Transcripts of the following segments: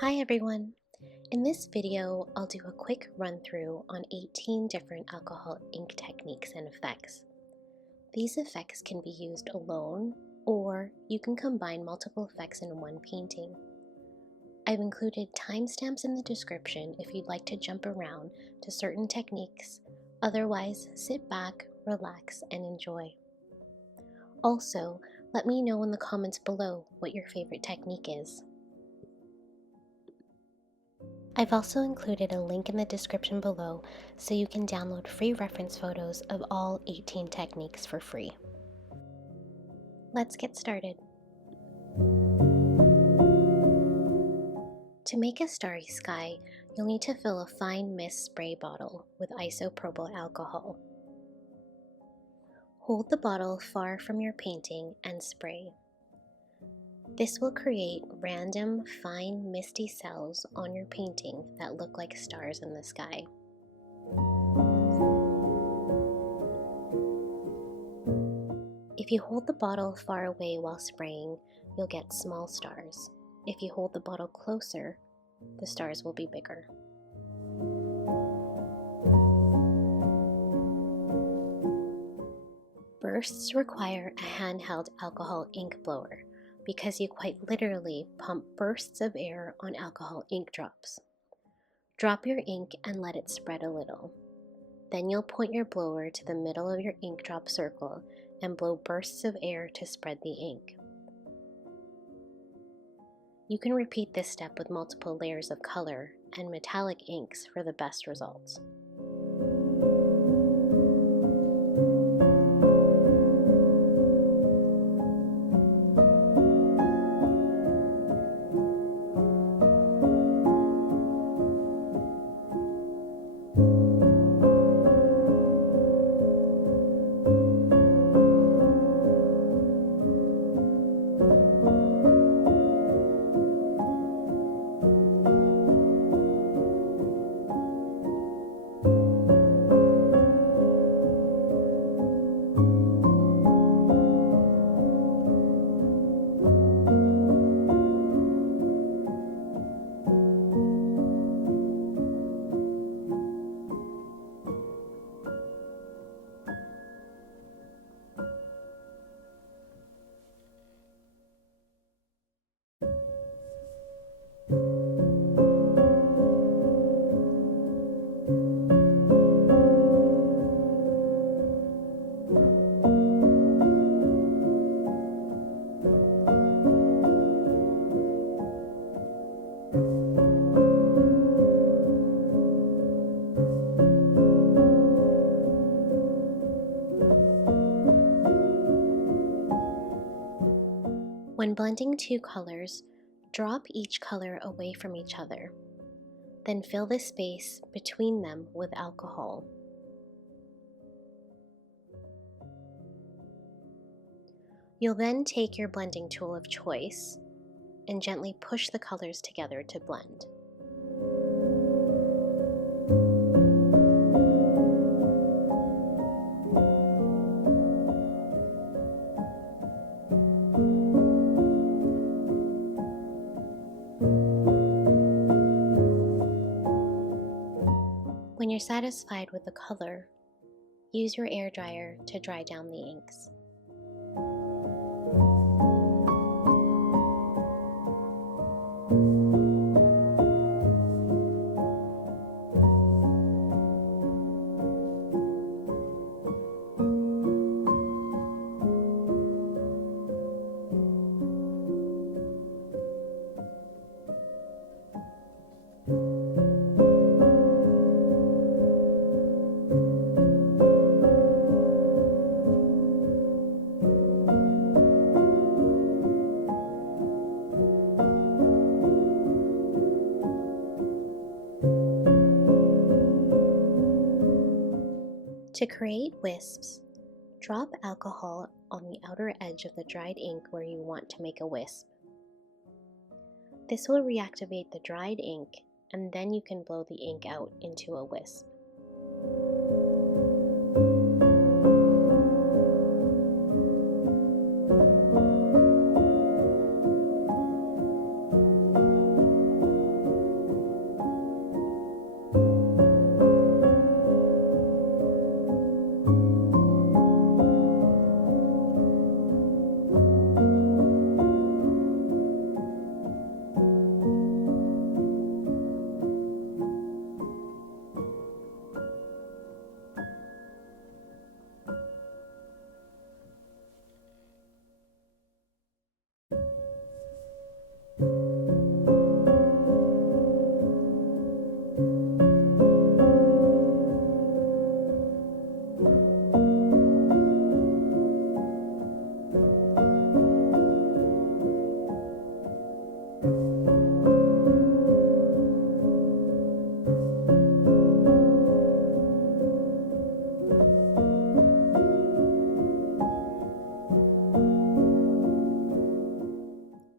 Hi everyone! In this video, I'll do a quick run through on 18 different alcohol ink techniques and effects. These effects can be used alone, or you can combine multiple effects in one painting. I've included timestamps in the description if you'd like to jump around to certain techniques. Otherwise, sit back, relax, and enjoy. Also, let me know in the comments below what your favorite technique is. I've also included a link in the description below so you can download free reference photos of all 18 techniques for free. Let's get started. To make a starry sky, you'll need to fill a fine mist spray bottle with isopropyl alcohol. Hold the bottle far from your painting and spray. This will create random, fine, misty cells on your painting that look like stars in the sky. If you hold the bottle far away while spraying, you'll get small stars. If you hold the bottle closer, the stars will be bigger. Bursts require a handheld alcohol ink blower, because you quite literally pump bursts of air on alcohol ink drops. Drop your ink and let it spread a little. Then you'll point your blower to the middle of your ink drop circle and blow bursts of air to spread the ink. You can repeat this step with multiple layers of color and metallic inks for the best results. When blending two colors, drop each color away from each other. Then fill the space between them with alcohol. You'll then take your blending tool of choice and gently push the colors together to blend. When you're satisfied with the color, use your air dryer to dry down the inks. To create wisps, drop alcohol on the outer edge of the dried ink where you want to make a wisp. This will reactivate the dried ink, and then you can blow the ink out into a wisp.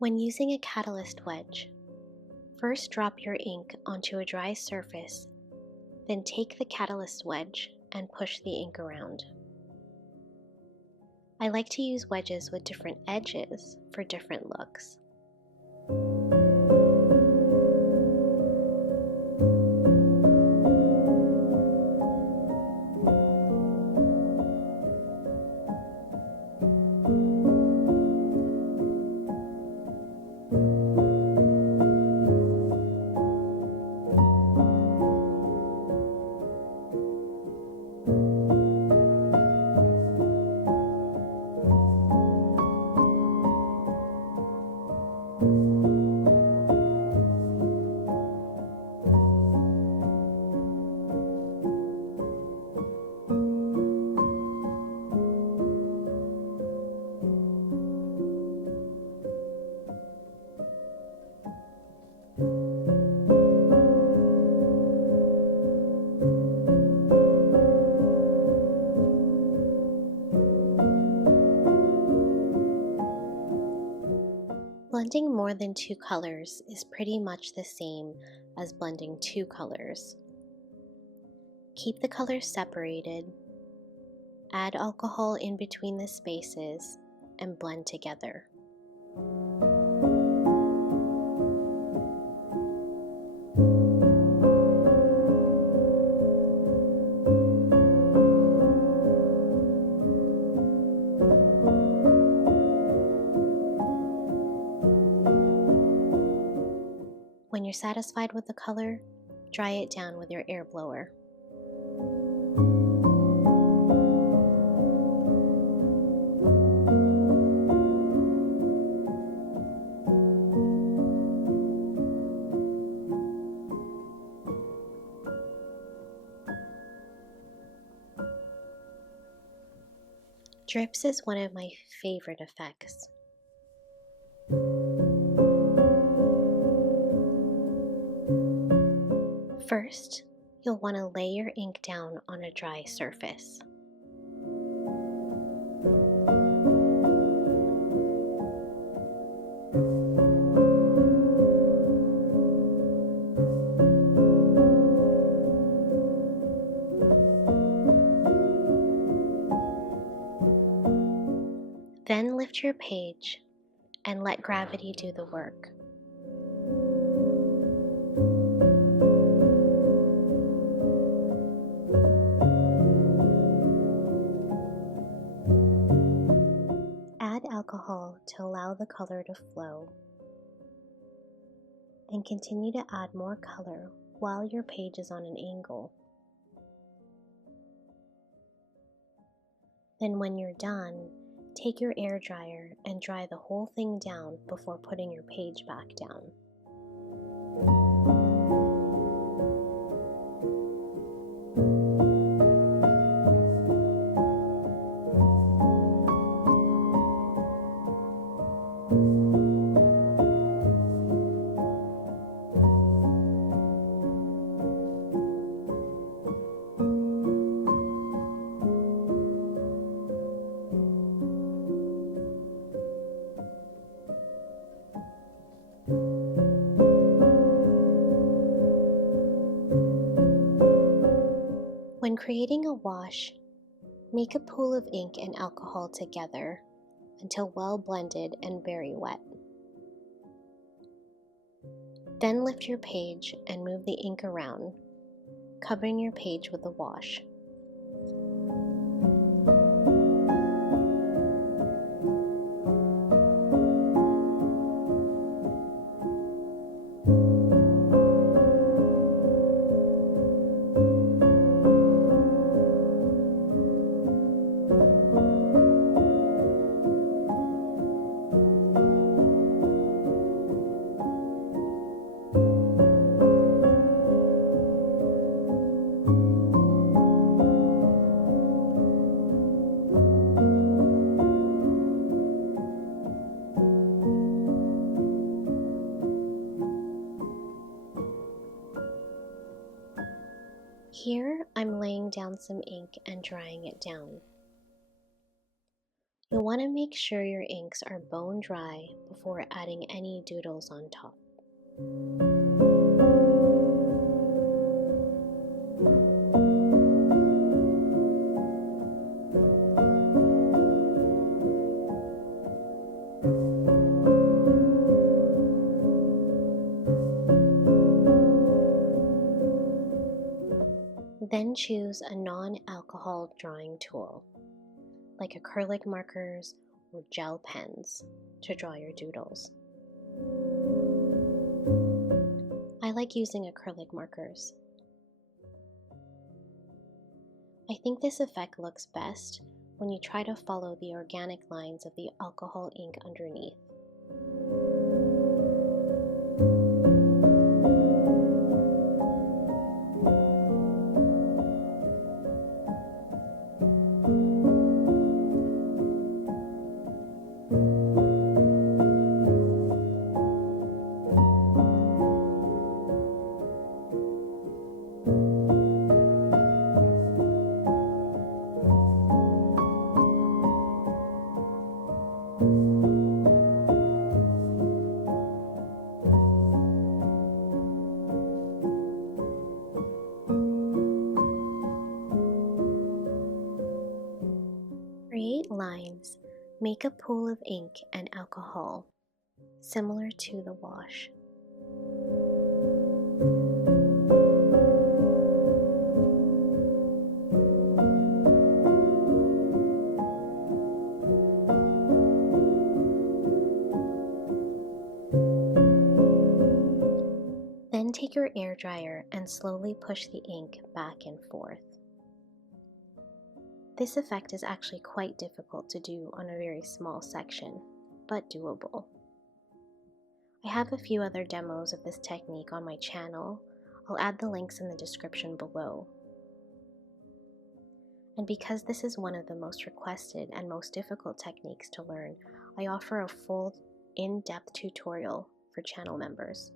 When using a catalyst wedge, first drop your ink onto a dry surface, then take the catalyst wedge and push the ink around. I like to use wedges with different edges for different looks. Blending more than two colors is pretty much the same as blending two colors. Keep the colors separated, add alcohol in between the spaces, and blend together. When you're satisfied with the color, dry it down with your air blower. Drips is one of my favorite effects. First, you'll want to lay your ink down on a dry surface. Then lift your page and let gravity do the work. Add alcohol to allow the color to flow, and continue to add more color while your page is on an angle. Then when you're done, take your air dryer and dry the whole thing down before putting your page back down. When creating a wash, make a pool of ink and alcohol together until well blended and very wet. Then lift your page and move the ink around, covering your page with the wash. Here, I'm laying down some ink and drying it down. You'll want to make sure your inks are bone dry before adding any doodles on top. Then choose a non-alcohol drawing tool, like acrylic markers or gel pens, to draw your doodles. I like using acrylic markers. I think this effect looks best when you try to follow the organic lines of the alcohol ink underneath. Create lines, make a pool of ink and alcohol, similar to the wash. Then take your air dryer and slowly push the ink back and forth. This effect is actually quite difficult to do on a very small section, but doable. I have a few other demos of this technique on my channel. I'll add the links in the description below. And because this is one of the most requested and most difficult techniques to learn, I offer a full in-depth tutorial for channel members.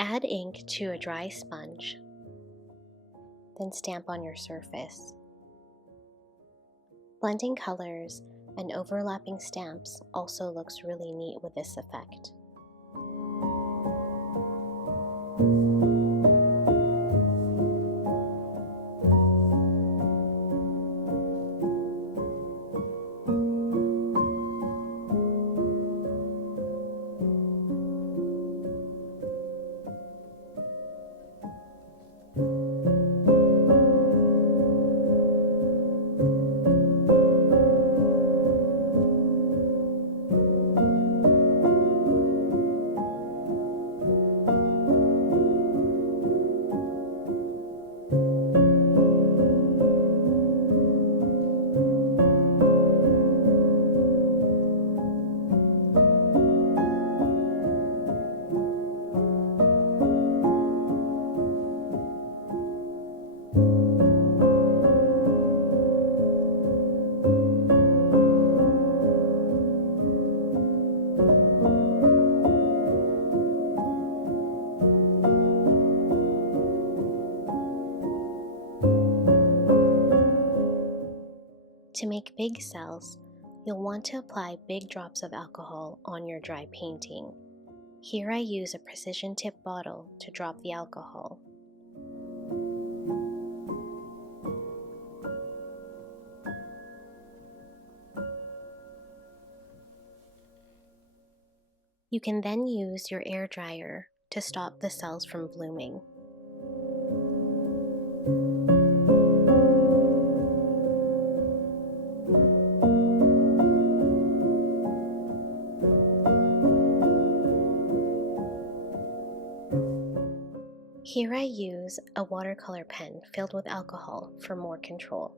Add ink to a dry sponge, then stamp on your surface. Blending colors and overlapping stamps also looks really neat with this effect. To make big cells, you'll want to apply big drops of alcohol on your dry painting. Here I use a precision tip bottle to drop the alcohol. You can then use your air dryer to stop the cells from blooming. Here I use a watercolor pen filled with alcohol for more control.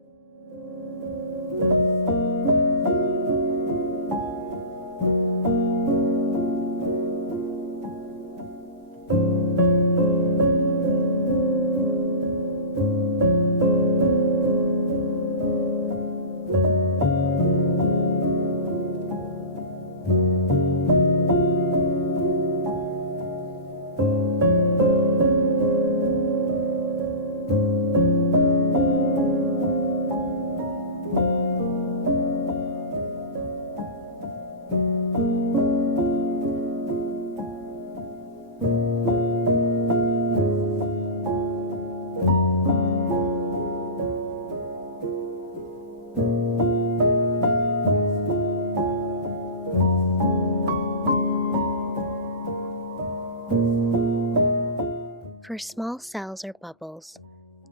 For small cells or bubbles,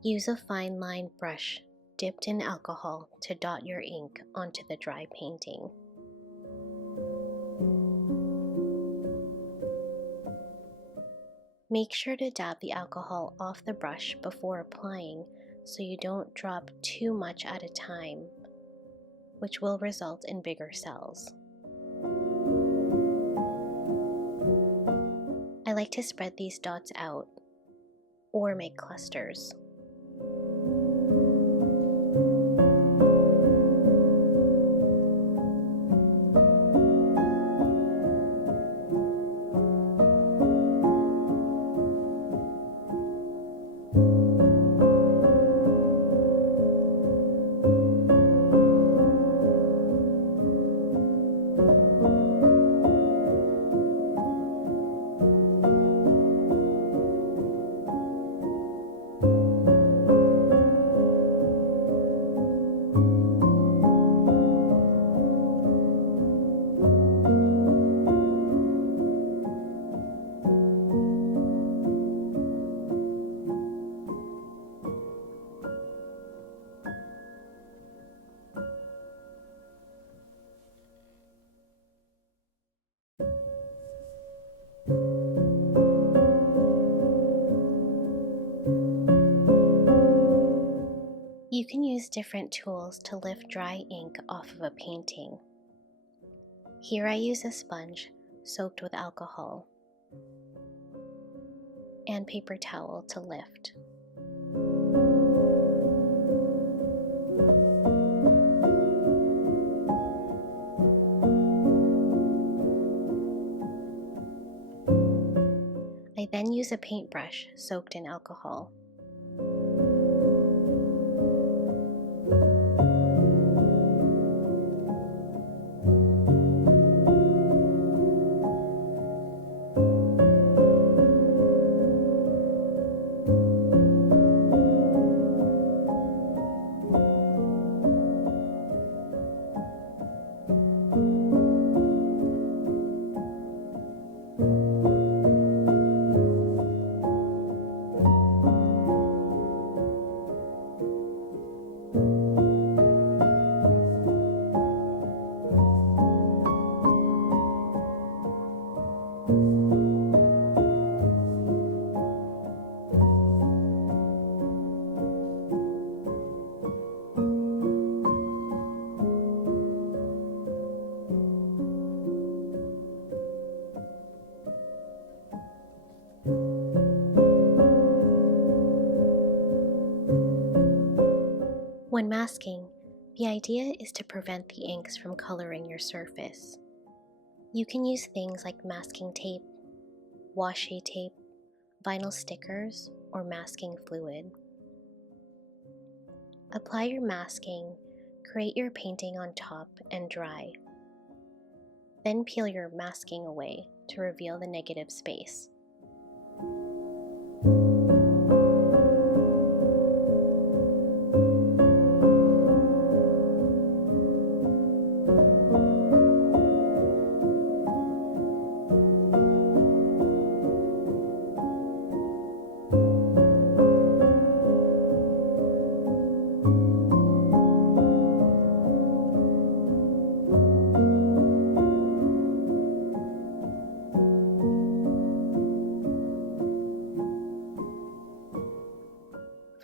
use a fine line brush dipped in alcohol to dot your ink onto the dry painting. Make sure to dab the alcohol off the brush before applying so you don't drop too much at a time, which will result in bigger cells. I like to spread these dots out or make clusters. You can use different tools to lift dry ink off of a painting. Here I use a sponge soaked with alcohol and paper towel to lift. I then use a paintbrush soaked in alcohol. When masking, the idea is to prevent the inks from coloring your surface. You can use things like masking tape, washi tape, vinyl stickers, or masking fluid. Apply your masking, Create your painting on top and dry. Then peel your masking away to reveal the negative space.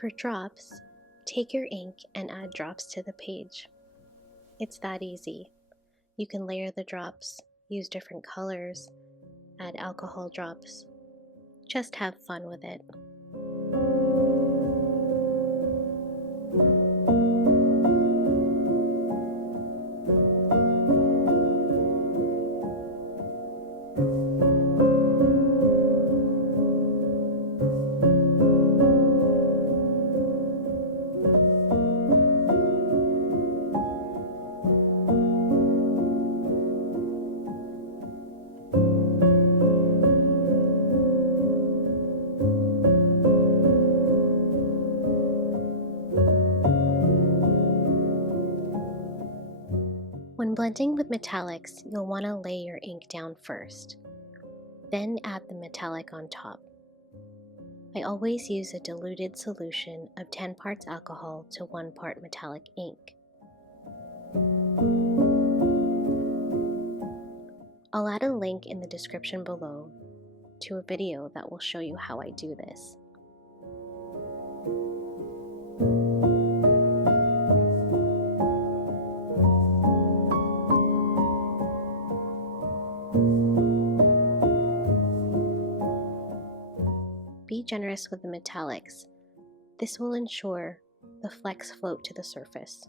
For drops, take your ink and add drops to the page. It's that easy. You can layer the drops, use different colors, add alcohol drops. Just have fun with it. When blending with metallics, you'll want to lay your ink down first, then add the metallic on top. I always use a diluted solution of 10 parts alcohol to 1 part metallic ink. I'll add a link in the description below to a video that will show you how I do this. Be generous with the metallics. This will ensure the flecks float to the surface.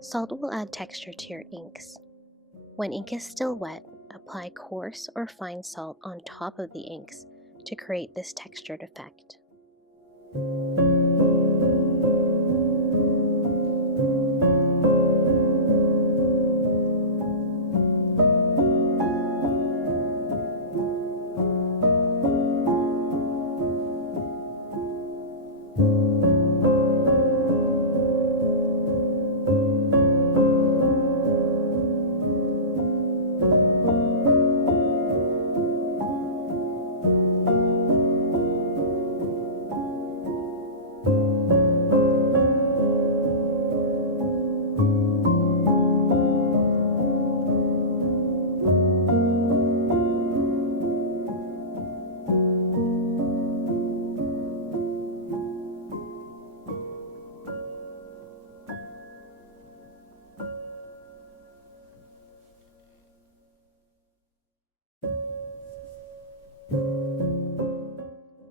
Salt will add texture to your inks. When ink is still wet, apply coarse or fine salt on top of the inks to create this textured effect.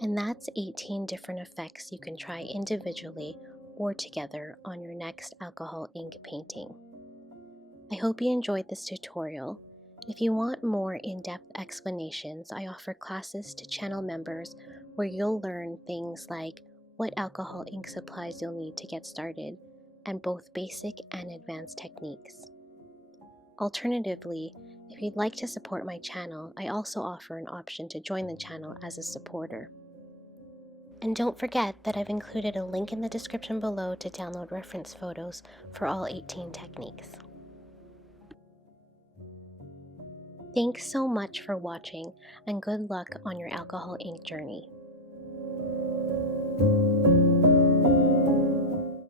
And that's 18 different effects you can try individually or together on your next alcohol ink painting. I hope you enjoyed this tutorial. If you want more in-depth explanations, I offer classes to channel members where you'll learn things like what alcohol ink supplies you'll need to get started, and both basic and advanced techniques. Alternatively, if you'd like to support my channel, I also offer an option to join the channel as a supporter. And don't forget that I've included a link in the description below to download reference photos for all 18 techniques. Thanks so much for watching, and good luck on your alcohol ink journey.